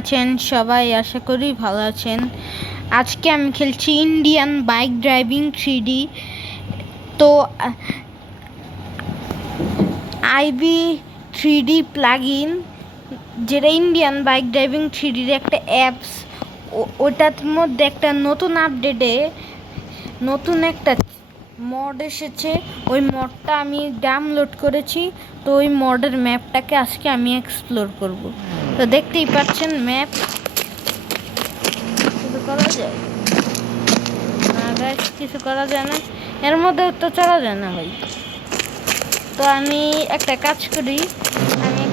আছেন সবাই, আশা করি ভালো আছেন। আজকে আমি খেলছি ইন্ডিয়ান বাইক ড্রাইভিং 3D। তো আইবি 3D প্লাগইন, যেটা ইন্ডিয়ান বাইক ড্রাইভিং 3Dর একটা অ্যাপস। ওটার মধ্যে একটা নতুন আপডেটে নতুন একটা মড এসেছে। ওই মডটা আমি ডাউনলোড করেছি। তো ওই মডের ম্যাপটাকে আজকে আমি এক্সপ্লোর করব। তো দেখতেই পাচ্ছেন ম্যাপ। কিছু করা যায় না গাইস, কিছু করা যায় না, এর মধ্যে তো চলা যায় না ভাই। তো আমি একটা কাজ করি, আমি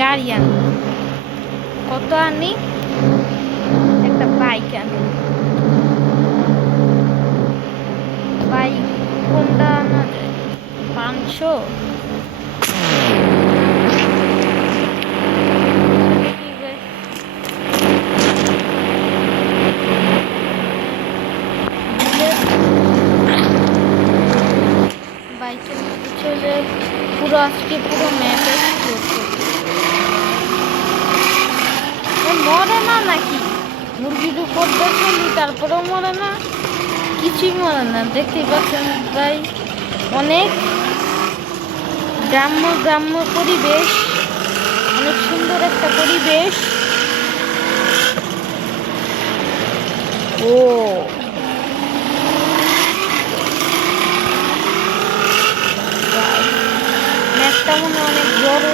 গাড়ি আনি। কত আনি? একটা বাইক আনি। বাইক কোনটা আনা যায়? 500। বাইকের মধ্যে চলে পুরো আজকে পুরো ম্যাপ এক্সপ্লোর করবো। মরে না নাকি? মুরগির উপর দেখলি তারপরেও মরে না, কিছুই মরে না। দেখতেই পাচ্ছেন ভাই, অনেক গ্রাম্য গ্রাম্য পরিবেশ, অনেক সুন্দর একটা পরিবেশ। ও ম্যাপটা মনে অনেক বড়।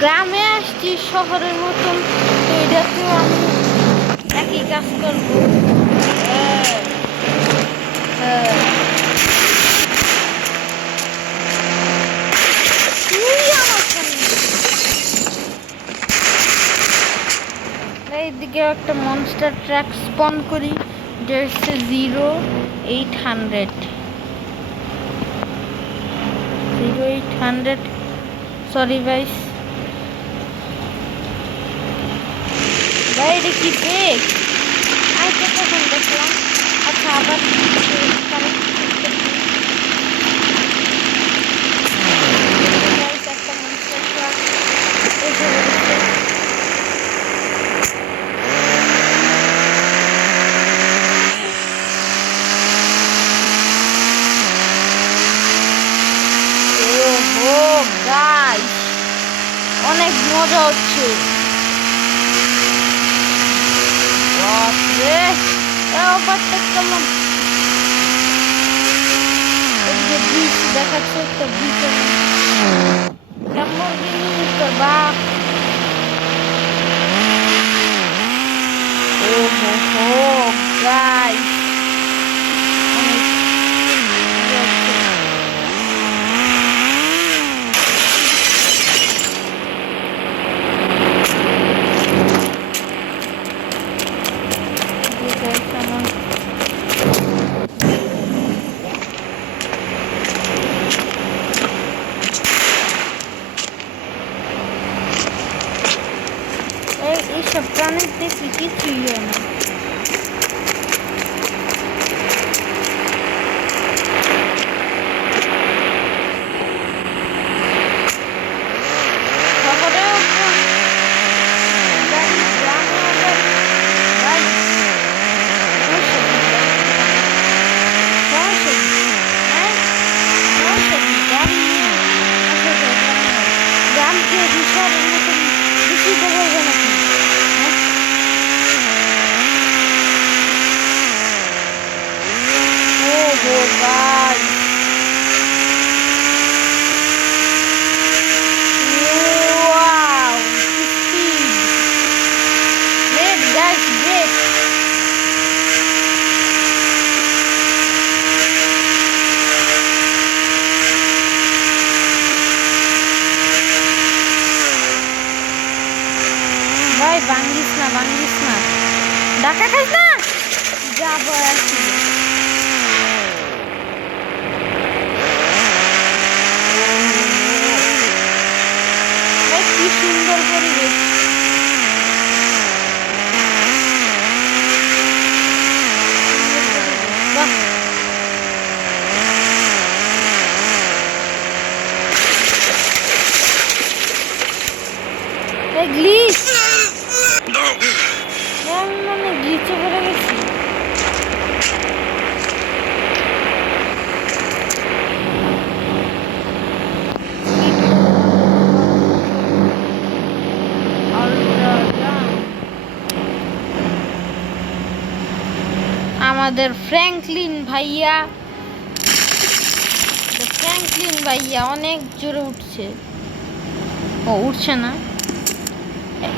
গ্রামে আসছি শহরের মতন, তো এটাতেও আমি একই কাজ করবো। এইদিকে একটা মনস্টার ট্র্যাক স্পন করি, যেটা হচ্ছে 0800 0800। সরি ভাইস, ভাই এটা কি ফেক? আমি তো তখন দেখলাম। আচ্ছা, আবার একটা মনস্টার ট্রাক এসে বলেছে। গাইস, অনেক মজা হচ্ছে। দেখাচ্ছে একটা ব্রিজ, বা ও হো গাইস, এইসব প্রাণীর দেখি কিছুই হয় না। গ্রামকে শহরের মতন বেশি দেওয়া হবে নাকি? Oh God. Wow. Speed. Great guys, great. ভাই ভাঙ্গিস না, ভাঙ্গিস না, ঢাকা খাইস না, যাবো আসি। পরিবেশ। বাহ, গ্লিচ, আমি মানে গ্লিচে পড়ে গেছি। আমাদের ফ্র্যাঙ্কলিন ভাইয়া অনেক জোরে উঠছে। ও উঠছে না,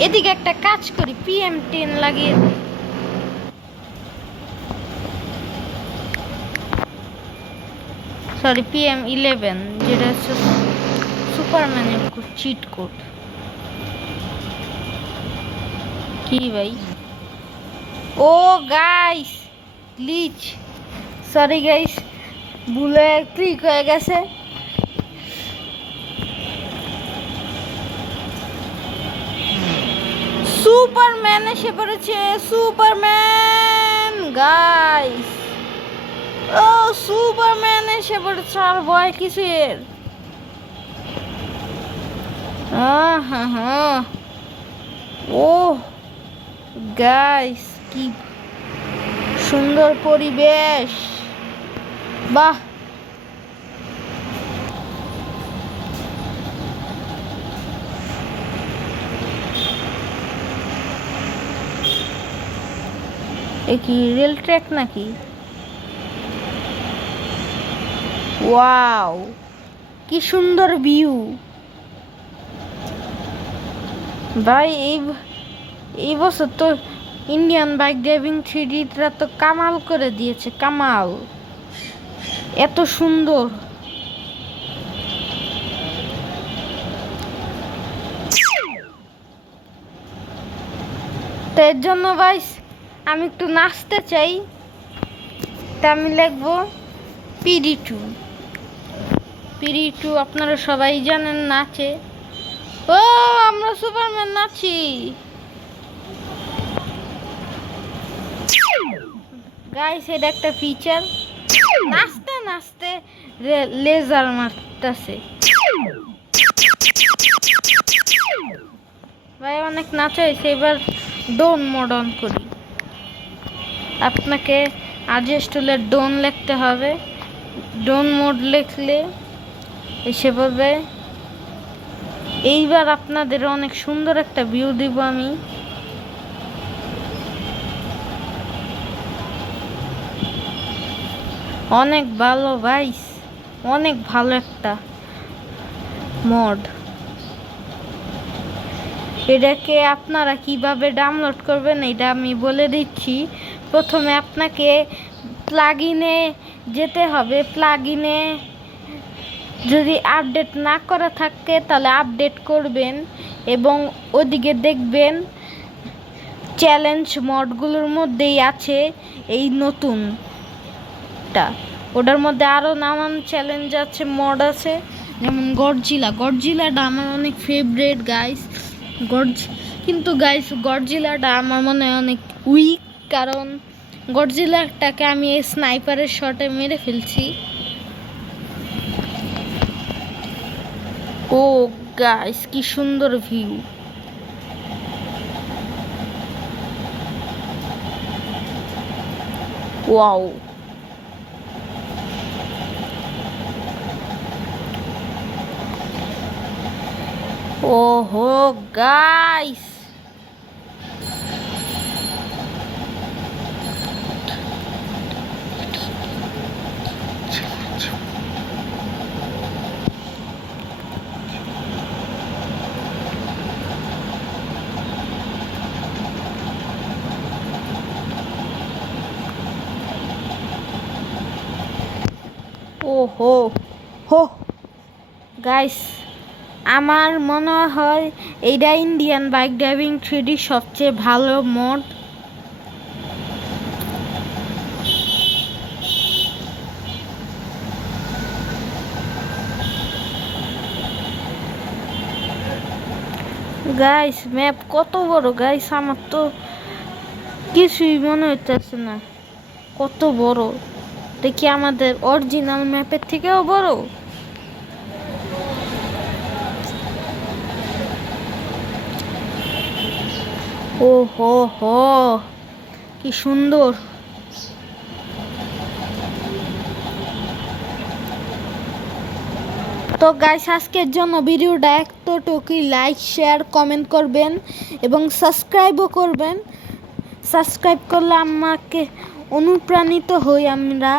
এদিকে একটা কাজ করি, PM10 লাগিয়ে দিই। সরি, PM11, যেটা হচ্ছে সুপারম্যানের চিট কোড। কি ভাই? Oh guys, glitch, sorry guys, ভুলে ক্লিক হয়ে গেছে। সুপারম্যান এসে পড়েছে, সুপারম্যান গাইস, ও সুপারম্যান এসে পড়েছে, আর ভয় কিসের? ও গাইস, কি সুন্দর পরিবেশ, বাহ। এ কি রেল ট্র্যাক নাকি? ওয়াও, কি সুন্দর ভিউ ভাই। এই বছর তো ইন্ডিয়ান বাইক ড্রাইভিং 3Dটা তো কামাল করে দিয়েছে, কামাল, এত সুন্দর। তো এর জন্য ভাই আমি একটু নাচতে চাই, তা আমি লিখবো PD2। আপনারা সবাই জানেন নাচে। ও আমরা সুপারম্যান নাচি গাইস, এটা একটা ফিচার। নাচতে নাচতে লেজার মারতেছে ভাই, অনেক নাচ হয়েছে। এবার ডোন মোড অন করি। আপনাকে আরজেস্টুলে ডোন লিখতে হবে, ডোন মোড লিখলে এসে পড়বে। এইবার আপনাদের অনেক সুন্দর একটা ভিউ দিব আমি। অনেক ভালো ভাইস, অনেক ভালো একটা মোড। এটাকে আপনারা কিভাবে ডাউনলোড করবেন এটা আমি বলে দিচ্ছি। প্রথমে আপনাকে প্লাগইনে যেতে হবে। প্লাগইনে যদি আপডেট না করা থাকে তাহলে আপডেট করবেন, এবং ওদিকে দেখবেন চ্যালেঞ্জ মডগুলোর মধ্যেই আছে এই নতুনটা। ওটার মধ্যে আরও নানান চ্যালেঞ্জ আছে, মড আছে, যেমন গডজিলাটা আমার অনেক ফেভারিট গাইস। কিন্তু গাইস গডজিলাটা আমার মনে হয় অনেক উইক, কারণ গডজিলাটাকে আমি এই স্নাইপারের শটে মেরে ফেলছি। ও গাইস, কি সুন্দর ভিউ। ওয়াও, ওহো গাইস, ওহো হো গাইস, আমার মনে হয় এইটা ইন্ডিয়ান বাইক ড্রাইভিং 3D সবচেয়ে ভালো মোড। গাইস ম্যাপ কত বড় গাইস, আমার তো কিছুই মনে হইতেছে না কত বড়। দেখি আমাদের অরিজিনাল ম্যাপের থেকেও বড়। ও হো হো, কি সুন্দর। তো গাইস আজকের জন্য ভিডিওটা এতটুকুই। লাইক শেয়ার কমেন্ট করবেন এবং সাবস্ক্রাইবও করবেন। সাবস্ক্রাইব করলে আমাকে অনুপ্রাণিত হই আমরা।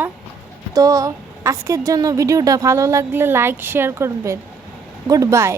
তো আজকের জন্য ভিডিওটা ভালো লাগলে লাইক শেয়ার করবেন। Good bye.